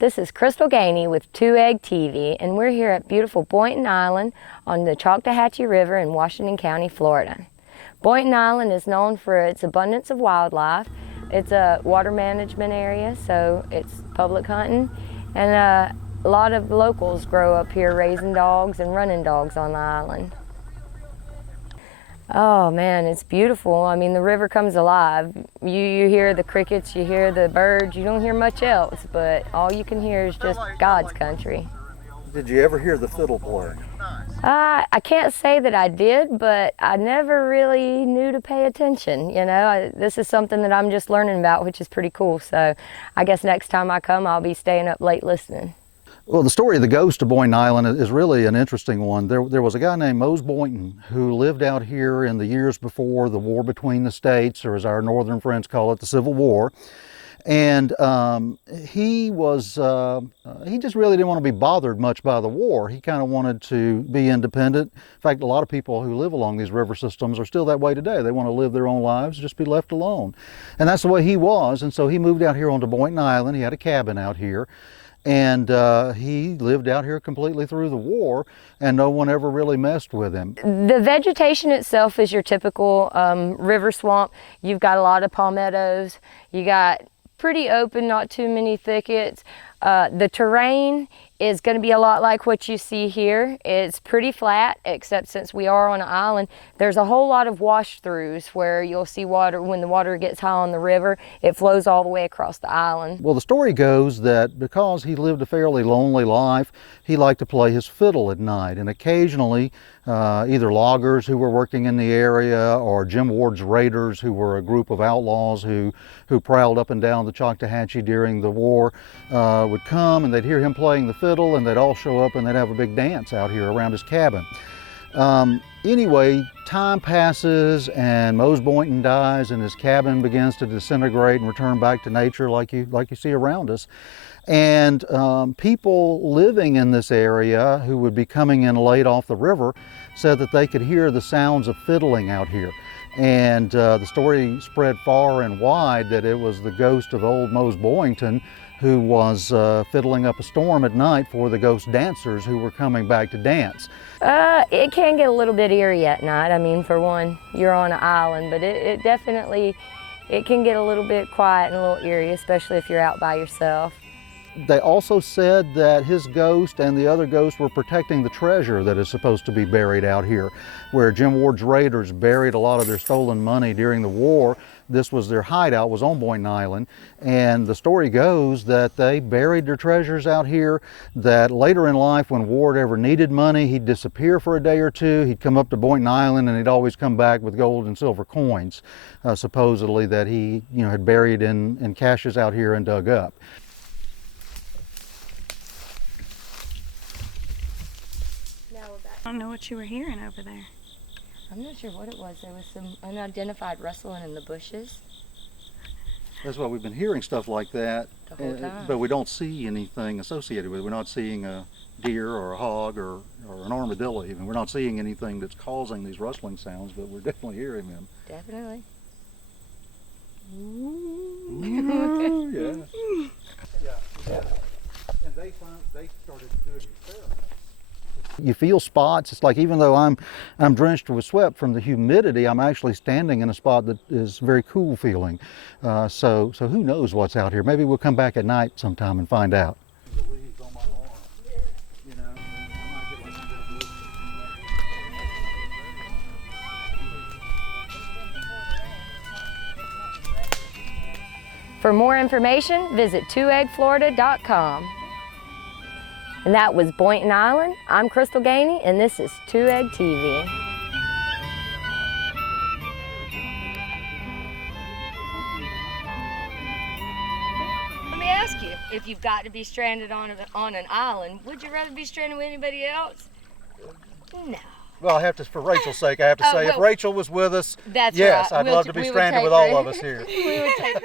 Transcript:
This is Crystal Gainey with 2 Egg TV, and we're here at beautiful Boynton Island on the Choctawhatchee River in Washington County, Florida. Boynton Island is known for its abundance of wildlife. It's a water management area, so it's public hunting, and a lot of locals grow up here raising dogs and running dogs on the island. Oh man, it's beautiful. I mean, the river comes alive. You hear the crickets, you hear the birds, you don't hear much else, but all you can hear is just God's country. Did you ever hear the fiddle play? I can't say that I did, but I never really knew to pay attention. You know, this is something that I'm just learning about, which is pretty cool. So I guess next time I come, I'll be staying up late listening. Well, the story of the ghost of Boynton Island is really an interesting one. There was a guy named Mose Boynton who lived out here in the years before the war between the states, or as our northern friends call it, the Civil War. And he just really didn't want to be bothered much by the war. He kind of wanted to be independent. In fact, a lot of people who live along these river systems are still that way today. They want to live their own lives, just be left alone. And that's the way he was. And so he moved out here onto Boynton Island. He had a cabin out here. And he lived out here completely through the war, and no one ever really messed with him. The vegetation itself is your typical river swamp. You've got a lot of palmettos. You got pretty open, not too many thickets. The terrain is going to be a lot like what you see here. It's pretty flat, except since we are on an island, there's a whole lot of wash-throughs where you'll see water, when the water gets high on the river, it flows all the way across the island. Well, the story goes that because he lived a fairly lonely life, he liked to play his fiddle at night, and occasionally either loggers who were working in the area or Jim Ward's raiders, who were a group of outlaws who prowled up and down the Choctawhatchee during the war, would come, and they'd hear him playing the fiddle, and they'd all show up and they'd have a big dance out here around his cabin. Anyway, time passes and Mose Boynton dies, and his cabin begins to disintegrate and return back to nature like you see around us. And people living in this area who would be coming in late off the river said that they could hear the sounds of fiddling out here. And the story spread far and wide that it was the ghost of old Mose Boynton who was fiddling up a storm at night for the ghost dancers who were coming back to dance. It can get a little bit eerie at night. I mean, for one, you're on an island, but it definitely, it can get a little bit quiet and a little eerie, especially if you're out by yourself. They also said that his ghost and the other ghosts were protecting the treasure that is supposed to be buried out here. Where Jim Ward's raiders buried a lot of their stolen money during the war, this was their hideout, was on Boynton Island. And the story goes that they buried their treasures out here, that later in life when Ward ever needed money, he'd disappear for a day or two, he'd come up to Boynton Island, and he'd always come back with gold and silver coins, supposedly that he had buried in caches out here and dug up. I don't know what you were hearing over there. I'm not sure what it was. There was some unidentified rustling in the bushes. That's why we've been hearing stuff like that, The whole time. but we don't see anything associated with it. We're not seeing a deer or a hog or an armadillo even. We're not seeing anything that's causing these rustling sounds, but we're definitely hearing them. Definitely. Ooh, yeah. Yeah. And they started doing experiments. You feel spots. It's like even though I'm drenched with sweat from the humidity, I'm actually standing in a spot that is very cool feeling. So who knows what's out here? Maybe we'll come back at night sometime and find out. The leaves on my arm, For more information, visit 2eggflorida.com. And that was Boynton Island. I'm Crystal Gainey, and this is 2 Egg TV. Let me ask you, if you've got to be stranded on an island, would you rather be stranded with anybody else? No. Well, for Rachel's sake, I have to say, if Rachel was with us, That's yes, right. I'd love to be stranded with all of us here. We would take